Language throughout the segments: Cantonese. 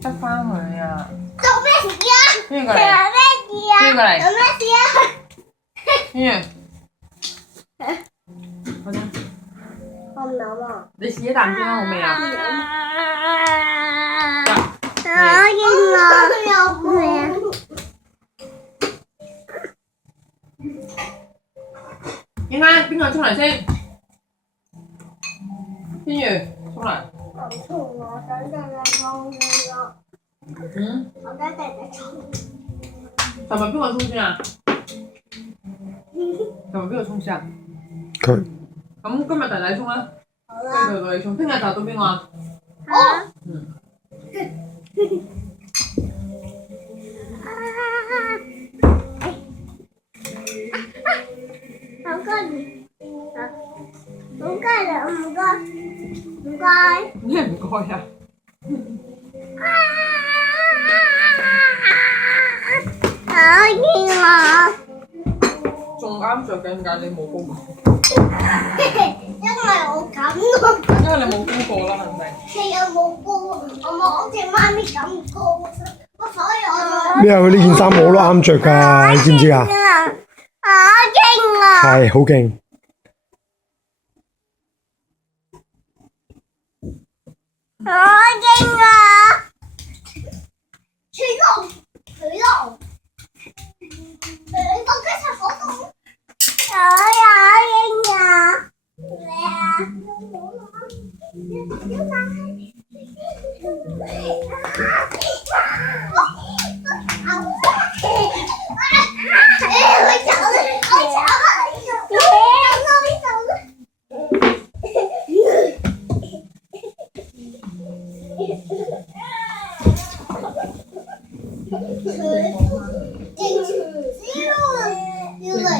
得翻佢啊！做咩事啊？邊個嚟？做咩事啊？邊個嚟？做咩事啊？邊個？我唔諗啊！你試一啖先啦，好未啊？我見我有咩？應該邊個沖涼先？天如沖涼。唔同我想陣間沖咯。嗯？我想陣間沖。尋日邊個沖先啊？尋日邊個沖先啊？佢。咁今日弟弟沖啦。好啦。跟住到你沖，聽日就到邊個啊？哦。嗯。好該你，好該你，唔該，唔該。咩唔該啊？我見我。仲啱着緊㗎，你冇功課。因為我咁咯。因為你冇功課啦，係咪？你有冇高？我冇好似媽咪咁高，所以我。咩啊？佢呢件衫我都啱着㗎，你知唔知啊？好勁啊！係好勁。好勁啊！水龍，水龍，你個雞食火龍，好勁啊！咩啊？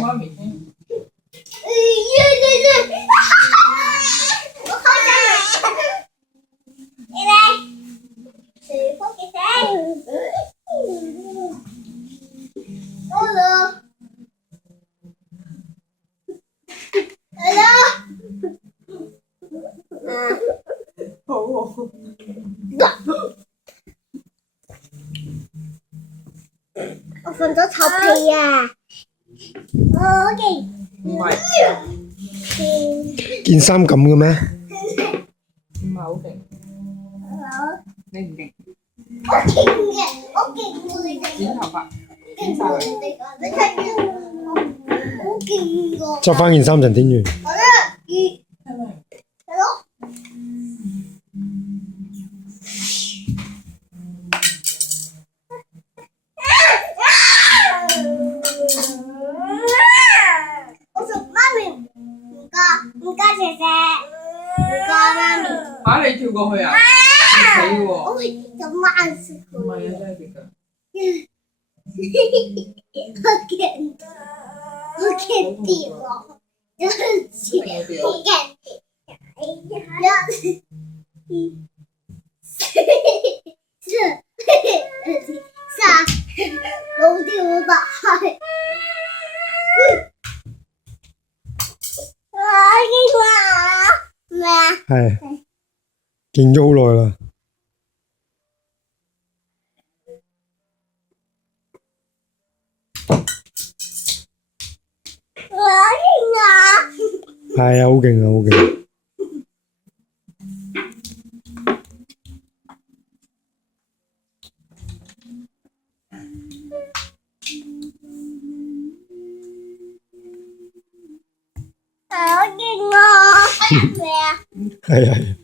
媽咪先。好喎。我瞓咗臭屁啊！好勁！唔係。件衫咁嘅咩？唔係好勁。你唔勁。我勁嘅，我勁過你哋。剪頭髮。勁過你哋㗎，你睇住我，好勁㗎。執翻件衫陳天宇。好啦，係咯。我食媽咪，唔該姐姐，唔該媽咪。嚇你跳過去啊？死喎！我會有慢食唔係啊，真係跌㗎。我驚跌落，有陣時我驚跌。老掉大海。咩啊？係。見咗好耐啦。係啊，好勁啊，好勁！好勁啊！咩啊？係啊。